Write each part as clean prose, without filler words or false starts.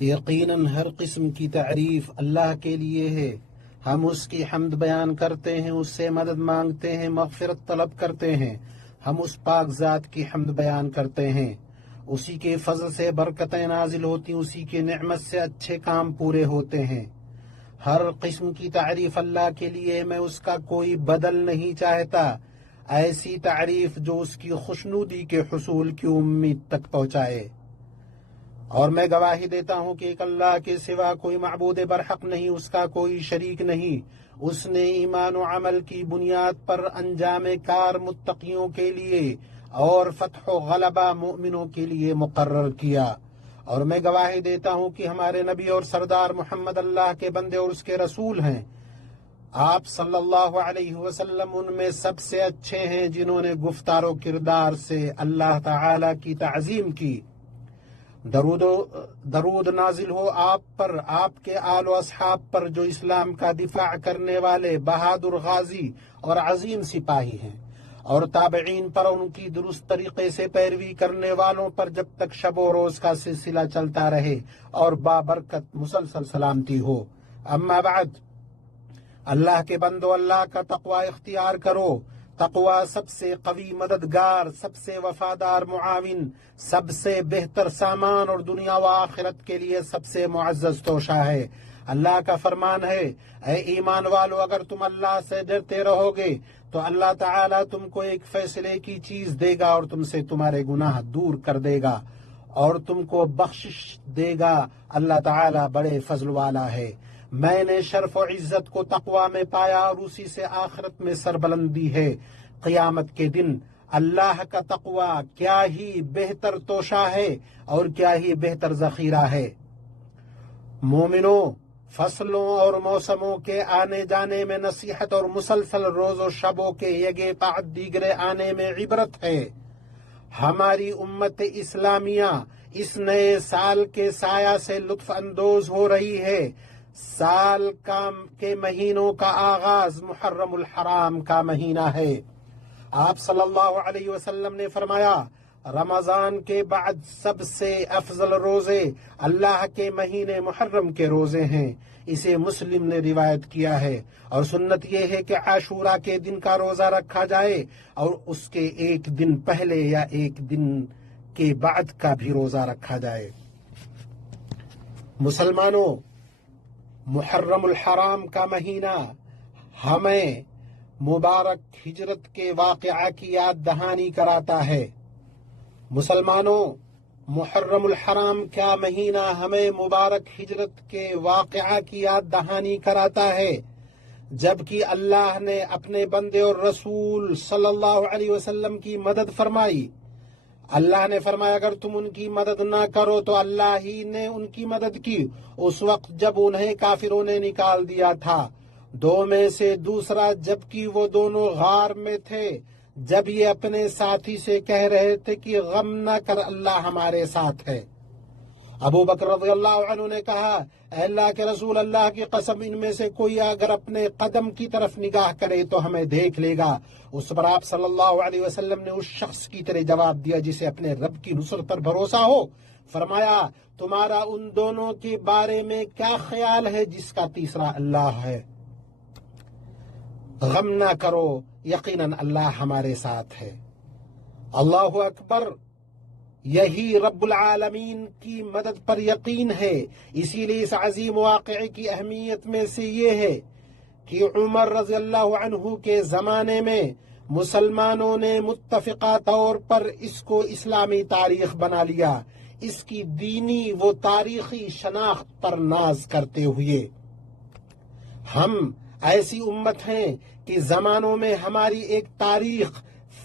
یقیناً ہر قسم کی تعریف اللہ کے لیے ہے۔ ہم اس کی حمد بیان کرتے ہیں، اس سے مدد مانگتے ہیں، مغفرت طلب کرتے ہیں۔ ہم اس پاک ذات کی حمد بیان کرتے ہیں، اسی کے فضل سے برکتیں نازل ہوتی، اسی کی نعمت سے اچھے کام پورے ہوتے ہیں۔ ہر قسم کی تعریف اللہ کے لیے، میں اس کا کوئی بدل نہیں چاہتا، ایسی تعریف جو اس کی خوشنودی کے حصول کی امید تک پہنچائے۔ اور میں گواہی دیتا ہوں کہ ایک اللہ کے سوا کوئی معبود برحق نہیں، اس کا کوئی شریک نہیں۔ اس نے ایمان و عمل کی بنیاد پر انجام کار متقیوں کے لیے اور فتح و غلبہ مومنوں کے لیے مقرر کیا۔ اور میں گواہی دیتا ہوں کہ ہمارے نبی اور سردار محمد اللہ کے بندے اور اس کے رسول ہیں۔ آپ صلی اللہ علیہ وسلم ان میں سب سے اچھے ہیں جنہوں نے گفتار و کردار سے اللہ تعالی کی تعظیم کی۔ درود نازل ہو آپ پر، آپ کے آل و اصحاب پر، جو اسلام کا دفاع کرنے والے بہادر غازی اور عظیم سپاہی ہیں، اور تابعین پر، ان کی درست طریقے سے پیروی کرنے والوں پر جب تک شب و روز کا سلسلہ چلتا رہے اور بابرکت مسلسل سلامتی ہو۔ اما بعد، اللہ کے بندو، اللہ کا تقوی اختیار کرو۔ تقوی سب سے قوی مددگار، سب سے وفادار معاون، سب سے بہتر سامان اور دنیا و آخرت کے لیے سب سے معزز توشہ ہے۔ اللہ کا فرمان ہے، اے ایمان والو، اگر تم اللہ سے ڈرتے رہو گے تو اللہ تعالیٰ تم کو ایک فیصلے کی چیز دے گا اور تم سے تمہارے گناہ دور کر دے گا اور تم کو بخشش دے گا۔ اللہ تعالیٰ بڑے فضل والا ہے۔ میں نے شرف و عزت کو تقوی میں پایا اور اسی سے آخرت میں سربلندی ہے۔ قیامت کے دن اللہ کا تقوی کیا ہی بہتر توشہ ہے اور کیا ہی بہتر ذخیرہ ہے۔ مومنوں، فصلوں اور موسموں کے آنے جانے میں نصیحت اور مسلسل روز و شبوں کے یگے بعد دیگرے آنے میں عبرت ہے۔ ہماری امت اسلامیہ اس نئے سال کے سایہ سے لطف اندوز ہو رہی ہے۔ سال کے مہینوں کا آغاز محرم الحرام کا مہینہ ہے۔ آپ صلی اللہ علیہ وسلم نے فرمایا، رمضان کے بعد سب سے افضل روزے اللہ کے مہینے محرم کے روزے ہیں۔ اسے مسلم نے روایت کیا ہے، اور سنت یہ ہے کہ عاشورہ کے دن کا روزہ رکھا جائے اور اس کے ایک دن پہلے یا ایک دن کے بعد کا بھی روزہ رکھا جائے۔ مسلمانوں، محرم الحرام کا مہینہ ہمیں مبارک ہجرت کے واقعہ کی یاد دہانی کراتا ہے۔ مسلمانوں، محرم الحرام کا مہینہ ہمیں مبارک ہجرت کے واقعہ کی یاد دہانی کراتا ہے، جبکہ اللہ نے اپنے بندے اور رسول صلی اللہ علیہ وسلم کی مدد فرمائی۔ اللہ نے فرمایا، اگر تم ان کی مدد نہ کرو تو اللہ ہی نے ان کی مدد کی اس وقت جب انہیں کافروں نے نکال دیا تھا، دو میں سے دوسرا، جبکہ وہ دونوں غار میں تھے، جب یہ اپنے ساتھی سے کہہ رہے تھے کہ غم نہ کر، اللہ ہمارے ساتھ ہے۔ ابو بکر رضی اللہ عنہ نے کہا، اے اللہ کے رسول، اللہ کی قسم، ان میں سے کوئی اگر اپنے قدم کی طرف نگاہ کرے تو ہمیں دیکھ لے گا۔ اس پر آپ صلی اللہ علیہ وسلم نے اس شخص کی طرح جواب دیا جسے اپنے رب کی نصرت پر بھروسہ ہو۔ فرمایا، تمہارا ان دونوں کے بارے میں کیا خیال ہے جس کا تیسرا اللہ ہے؟ غم نہ کرو، یقیناً اللہ ہمارے ساتھ ہے۔ اللہ اکبر، یہی رب العالمین کی مدد پر یقین ہے۔ اسی لیے اس عظیم واقعے کی اہمیت میں سے یہ ہے کہ عمر رضی اللہ عنہ کے زمانے میں مسلمانوں نے متفقہ طور پر اس کو اسلامی تاریخ بنا لیا، اس کی دینی و تاریخی شناخت پر ناز کرتے ہوئے۔ ہم ایسی امت ہیں کہ زمانوں میں ہماری ایک تاریخ،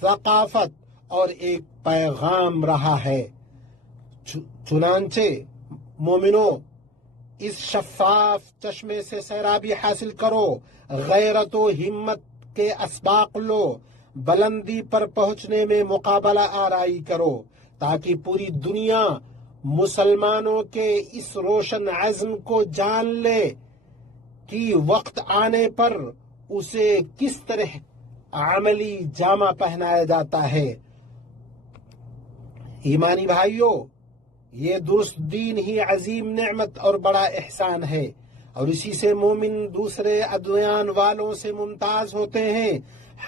ثقافت اور ایک پیغام رہا ہے۔ چنانچہ مومنوں، اس شفاف چشمے سے سیرابی حاصل کرو، غیرت و ہمت کے اسباق لو، بلندی پر پہنچنے میں مقابلہ آرائی کرو، تاکہ پوری دنیا مسلمانوں کے اس روشن عزم کو جان لے کہ وقت آنے پر اسے کس طرح عملی جامہ پہنایا جاتا ہے۔ ایمانی بھائیوں، یہ درست دین ہی عظیم نعمت اور بڑا احسان ہے، اور اسی سے مومن دوسرے ادیان والوں سے ممتاز ہوتے ہیں،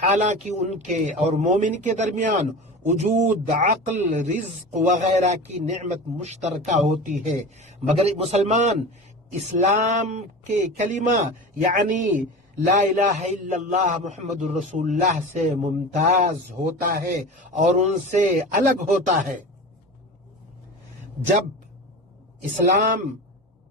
حالانکہ ان کے اور مومن کے درمیان وجود، عقل، رزق وغیرہ کی نعمت مشترکہ ہوتی ہے، مگر مسلمان اسلام کے کلمہ یعنی لا الہ الا اللہ محمد الرسول اللہ سے ممتاز ہوتا ہے اور ان سے الگ ہوتا ہے۔ جب اسلام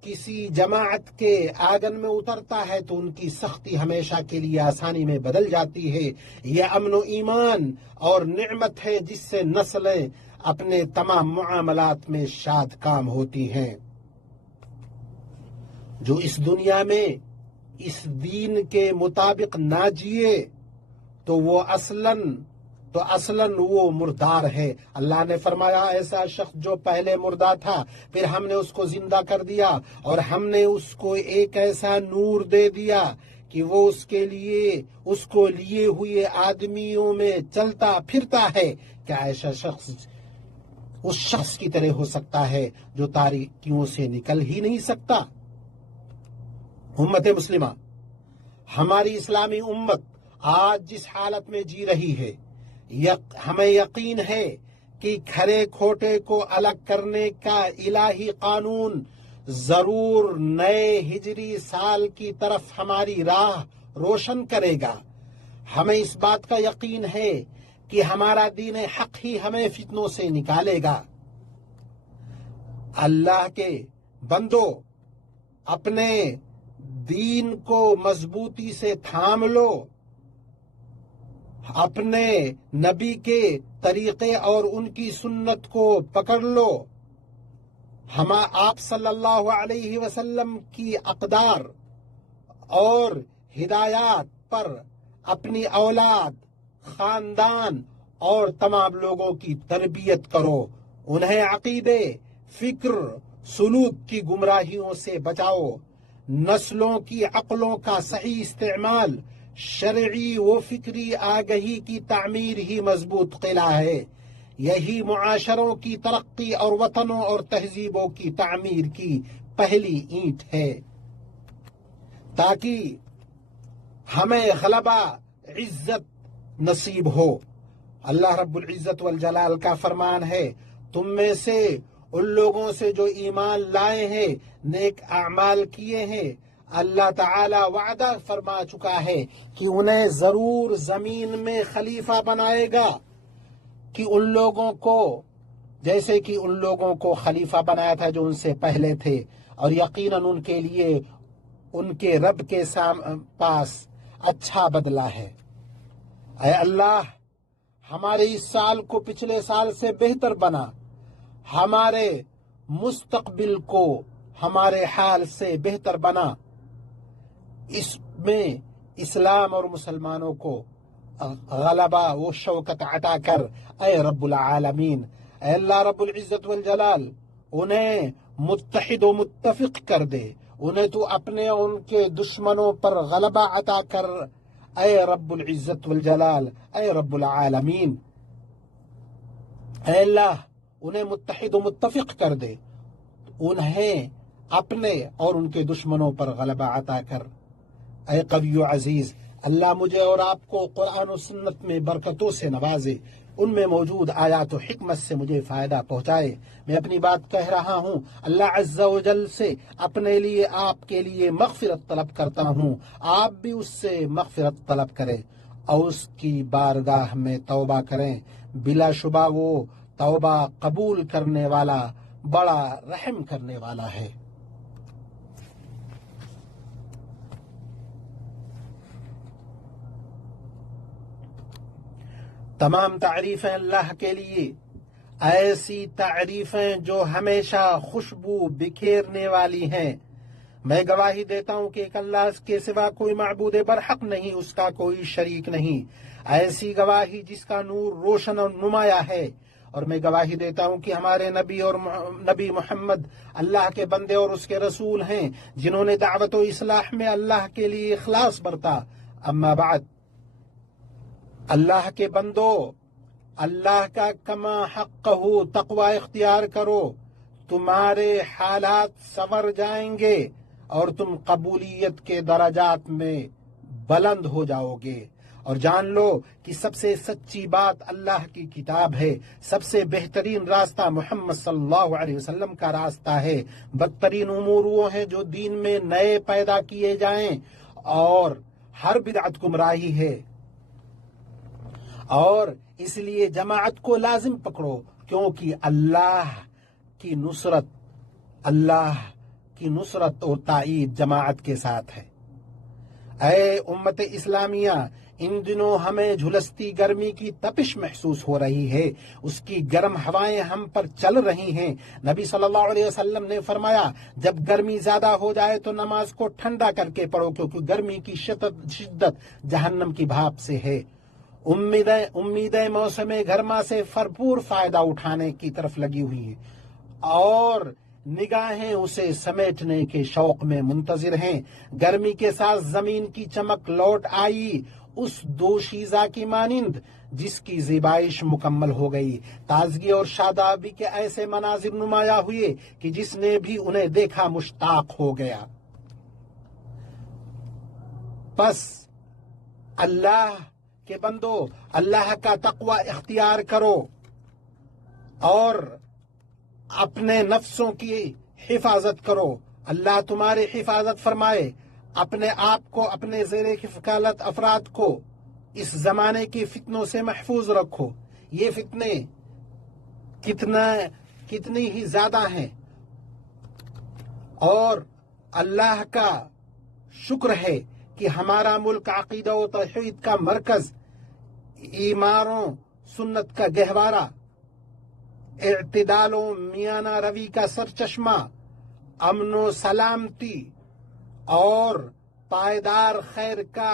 کسی جماعت کے آنگن میں اترتا ہے تو ان کی سختی ہمیشہ کے لیے آسانی میں بدل جاتی ہے۔ یہ امن و ایمان اور نعمت ہے جس سے نسلیں اپنے تمام معاملات میں شاد کام ہوتی ہیں۔ جو اس دنیا میں اس دین کے مطابق نہ جیے تو وہ اصلاً وہ مردار ہے۔ اللہ نے فرمایا ایسا شخص جو پہلے مردہ تھا پھر ہم نے اس کو زندہ کر دیا اور ہم نے اس کو ایک ایسا نور دے دیا کہ وہ اس کو لیے ہوئے آدمیوں میں چلتا پھرتا ہے، کیا ایسا شخص اس شخص کی طرح ہو سکتا ہے جو تاریکیوں سے نکل ہی نہیں سکتا؟ امت مسلمہ، ہماری اسلامی امت آج جس حالت میں جی رہی ہے، ہمیں یقین ہے کہ کھرے کھوٹے کو الگ کرنے کا الہی قانون ضرور نئے ہجری سال کی طرف ہماری راہ روشن کرے گا۔ ہمیں اس بات کا یقین ہے کہ ہمارا دین حق ہی ہمیں فتنوں سے نکالے گا۔ اللہ کے بندو، اپنے دین کو مضبوطی سے تھام لو، اپنے نبی کے طریقے اور ان کی سنت کو پکڑ لو، آپ صلی اللہ علیہ وسلم کی اقدار اور ہدایات پر اپنی اولاد، خاندان اور تمام لوگوں کی تربیت کرو، انہیں عقیدے، فکر، سلوک کی گمراہیوں سے بچاؤ۔ نسلوں کی عقلوں کا صحیح استعمال شرعی و فکری آگہی کی تعمیر ہی مضبوط قلعہ ہے، یہی معاشروں کی ترقی اور وطنوں اور تہذیبوں کی تعمیر کی پہلی اینٹ ہے۔ تاکہ ہمیں غلبہ، عزت نصیب ہو۔ اللہ رب العزت والجلال کا فرمان ہے، تم میں سے ان لوگوں سے جو ایمان لائے ہیں، نیک اعمال کیے ہیں، اللہ تعالی وعدہ فرما چکا ہے کہ انہیں ضرور زمین میں خلیفہ بنائے گا، کہ ان لوگوں کو جیسے کہ ان لوگوں کو خلیفہ بنایا تھا جو ان سے پہلے تھے، اور یقیناً ان کے لیے ان کے رب کے پاس اچھا بدلہ ہے۔ اے اللہ، ہمارے اس سال کو پچھلے سال سے بہتر بنا، ہمارے مستقبل کو ہمارے حال سے بہتر بنا، اس میں اسلام اور مسلمانوں کو غلبہ و شوکت عطا کر اے رب العالمین۔ اے اللہ رب العزت والجلال، انہیں متحد و متفق کر دے، انہیں تو اپنے ان کے دشمنوں پر غلبہ عطا کر اے رب العزت والجلال، اے رب العالمین۔ اے اللہ، انہیں متحد و متفق کر دے، انہیں اپنے اور ان کے دشمنوں پر غلبہ عطا کر۔ اے قوی و عزیز، اللہ مجھے اور آپ کو قرآن و سنت میں برکتوں سے نوازے، ان میں موجود آیات و حکمت سے مجھے فائدہ پہنچائے۔ میں اپنی بات کہہ رہا ہوں، اللہ عز و جل سے اپنے لیے، آپ کے لیے مغفرت طلب کرتا ہوں، آپ بھی اس سے مغفرت طلب کریں اور اس کی بارگاہ میں توبہ کریں، بلا شبہ وہ توبہ قبول کرنے والا، بڑا رحم کرنے والا ہے۔ تمام تعریفیں اللہ کے لیے، ایسی تعریفیں جو ہمیشہ خوشبو بکھیرنے والی ہیں۔ میں گواہی دیتا ہوں کہ ایک اللہ کے سوا کوئی معبود برحق نہیں، اس کا کوئی شریک نہیں، ایسی گواہی جس کا نور روشن اور نمایاں ہے۔ اور میں گواہی دیتا ہوں کہ ہمارے نبی محمد اللہ کے بندے اور اس کے رسول ہیں، جنہوں نے دعوت و اصلاح میں اللہ کے لیے اخلاص برتا۔ اما بعد، اللہ کے بندو، اللہ کا کما حقہ تقوی اختیار کرو، تمہارے حالات سنور جائیں گے اور تم قبولیت کے درجات میں بلند ہو جاؤ گے۔ اور جان لو کہ سب سے سچی بات اللہ کی کتاب ہے، سب سے بہترین راستہ محمد صلی اللہ علیہ وسلم کا راستہ ہے۔ بدترین امور وہ ہیں جو دین میں نئے پیدا کیے جائیں، اور ہر بدعت گمراہی ہے۔ اور اس لیے جماعت کو لازم پکڑو، کیونکہ اللہ کی نصرت اور تائید جماعت کے ساتھ ہے۔ اے امت اسلامیہ، ان دنوں ہمیں جھلستی گرمی کی تپش محسوس ہو رہی ہے، اس کی گرم ہوائیں ہم پر چل رہی ہیں۔ نبی صلی اللہ علیہ وسلم نے فرمایا، جب گرمی زیادہ ہو جائے تو نماز کو ٹھنڈا کر کے پڑھو، کیونکہ گرمی کی شدت جہنم کی بھاپ سے ہے۔ امیدیں موسم گرما سے بھرپور فائدہ اٹھانے کی طرف لگی ہوئی ہیں، اور نگاہیں اسے سمیٹنے کے شوق میں منتظر ہیں۔ گرمی کے ساتھ زمین کی چمک لوٹ آئی، اس دوشیزہ کی مانند جس کی زیبائش مکمل ہو گئی۔ تازگی اور شادابی کے ایسے مناظر نمایاں ہوئے کہ جس نے بھی انہیں دیکھا مشتاق ہو گیا۔ پس اللہ کے بندو، اللہ کا تقوی اختیار کرو اور اپنے نفسوں کی حفاظت کرو، اللہ تمہاری حفاظت فرمائے۔ اپنے آپ کو، اپنے زیر کفالت افراد کو اس زمانے کی فتنوں سے محفوظ رکھو۔ یہ فتنے کتنی ہی زیادہ ہیں، اور اللہ کا شکر ہے کہ ہمارا ملک عقیدہ و توحید کا مرکز، ایمان و سنت کا گہوارہ، اعتدال و میانہ روی کا سرچشمہ، امن و سلامتی اور پائیدار خیر کا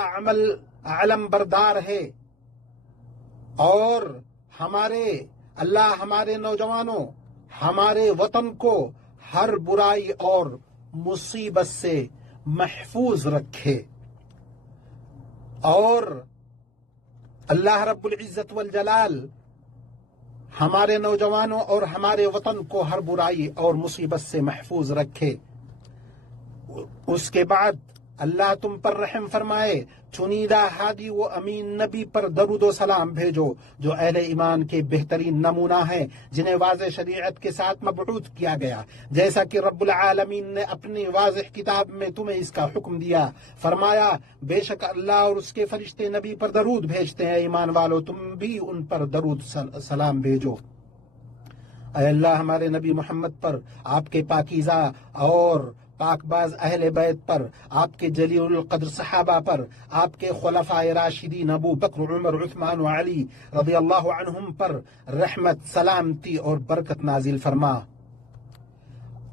علم بردار ہے۔ اور ہمارے نوجوانوں، ہمارے وطن کو ہر برائی اور مصیبت سے محفوظ رکھے، اور اللہ رب العزت والجلال ہمارے نوجوانوں اور ہمارے وطن کو ہر برائی اور مصیبت سے محفوظ رکھے۔ اس کے بعد اللہ تم پر رحم فرمائے، چنیدہ ہادی و امین نبی پر درود و سلام بھیجو، جو اہل ایمان کے بہترین نمونہ ہیں، جنہیں واضح شریعت کے ساتھ مبعوث کیا گیا، جیسا کہ رب العالمین نے اپنی واضح کتاب میں تمہیں اس کا حکم دیا۔ فرمایا، بے شک اللہ اور اس کے فرشتے نبی پر درود بھیجتے ہیں، ایمان والو تم بھی ان پر درود سلام بھیجو۔ اے اللہ ہمارے نبی محمد پر، آپ کے پاکیزہ اور پاک باز اہل بیت پر، آپ کے جلیل القدر صحابہ پر، آپ کے خلفائے راشدین ابو بکر، عمر، عثمان و علی رضی اللہ عنہم پر رحمت، سلامتی اور برکت نازل فرما۔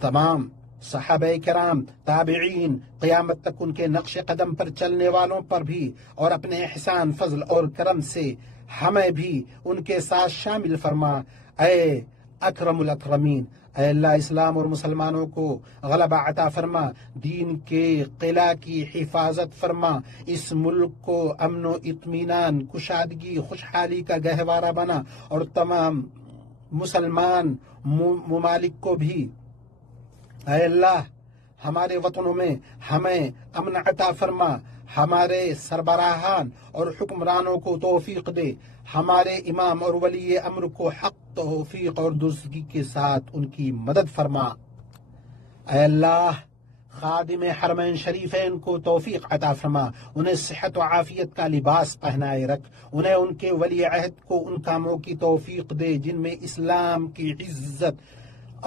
تمام صحابہ کرام، تابعین، قیامت تک ان کے نقش قدم پر چلنے والوں پر بھی، اور اپنے احسان، فضل اور کرم سے ہمیں بھی ان کے ساتھ شامل فرما۔ اے اکرم الاکرمین، اے اللہ اسلام اور مسلمانوں کو غلبہ عطا فرما، دین کے قلعہ کی حفاظت فرما، اس ملک کو امن و اطمینان، کشادگی، خوشحالی کا گہوارہ بنا، اور تمام مسلمان ممالک کو بھی اے اللہ ہمارے وطنوں میں ہمیں امن عطا فرما، ہمارے سربراہان اور حکمرانوں کو توفیق دے، ہمارے امام اور ولی امر کو حق، توفیق اور درستگی کے ساتھ ان کی مدد فرما۔ اے اللہ خادم حرمین شریفین کو توفیق عطا فرما، انہیں صحت و عافیت کا لباس پہنائے رکھ، انہیں ان کے ولی عہد کو ان کاموں کی توفیق دے جن میں اسلام کی عزت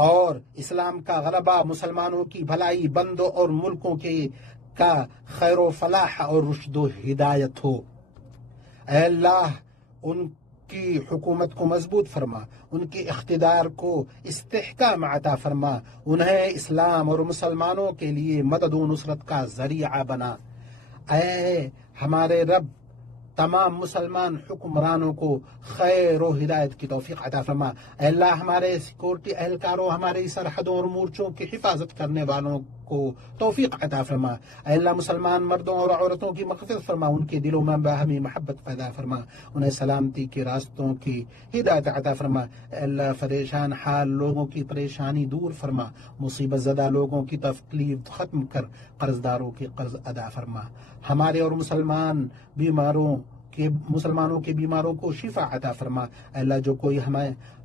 اور اسلام کا غلبہ، مسلمانوں کی بھلائی، بندوں اور ملکوں کا خیر و فلاح اور رشد و ہدایت ہو۔ اے اللہ ان کی حکومت کو مضبوط فرما، ان کی اقتدار کو استحکام عطا فرما، انہیں اسلام اور مسلمانوں کے لیے مدد و نصرت کا ذریعہ بنا۔ اے ہمارے رب تمام مسلمان حکمرانوں کو خیر و ہدایت کی توفیق عطا فرما۔ اے اللہ ہمارے سیکورٹی اہلکاروں، ہماری سرحدوں اور مورچوں کی حفاظت کرنے والوں کو توفیق عطا فرما۔ اے اللہ مسلمان مردوں اور عورتوں کی مغفرت فرما، ان کے دلوں میں باہمی محبت پیدا فرما، انہیں سلامتی کے راستوں کی ہدایت عطا فرما۔ اے اللہ پریشان حال لوگوں کی پریشانی دور فرما، مصیبت زدہ لوگوں کی تکلیف ختم کر، قرض داروں کی قرض ادا فرما۔ ہمارے اور مسلمانوں کے بیماروں کو شفا عطا فرما۔ اے اللہ جو کوئی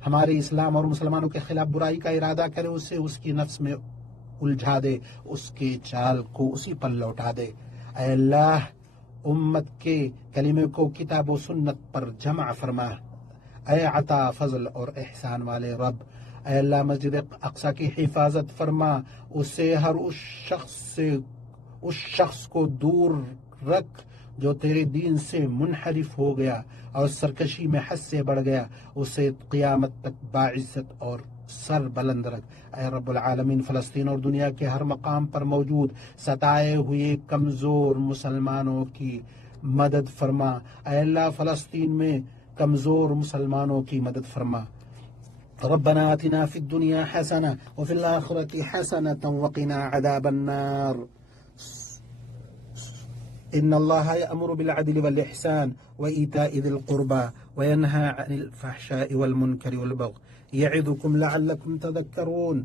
ہمارے اسلام اور مسلمانوں کے خلاف برائی کا ارادہ کرے، اسے اس کی نفس میں الجھا دے، اس کے چال کو اسی پر لوٹا دے۔ اے اللہ امت کے کلمے کو کتاب و سنت پر جمع فرما۔ اے عطا فضل اور احسان والے رب، اے اللہ مسجد اقصی کی حفاظت فرما، اسے ہر اس شخص کو دور رکھ جو تیرے دین سے منحرف ہو گیا اور سرکشی میں حد سے بڑھ گیا، اسے قیامت تک باعزت اور سر بلند رکھ۔ اے رب العالمین فلسطین اور دنیا کے ہر مقام پر موجود ستائے ہوئے کمزور مسلمانوں کی مدد فرما۔ اے اللہ فلسطین میں کمزور مسلمانوں کی مدد فرما۔ ربنا آتنا فی الدنیا حسنہ وفی الآخرۃ حسنۃ وقنا عذاب النار۔ إن الله يأمر بالعدل والإحسان وإيتاء ذي القربى وينهى عن الفحشاء والمنكر والبغي يعظكم لعلكم تذكرون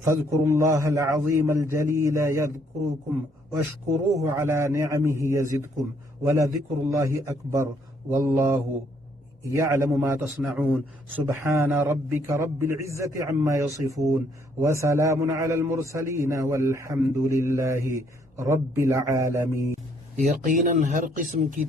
فاذكروا الله العظيم الجليل يذكركم واشكروه على نعمه يزدكم ولذكر الله أكبر والله يعلم ما تصنعون سبحان ربك رب العزة عما يصفون وسلام على المرسلين والحمد لله رب العالمین۔ یقیناً ہر قسم کی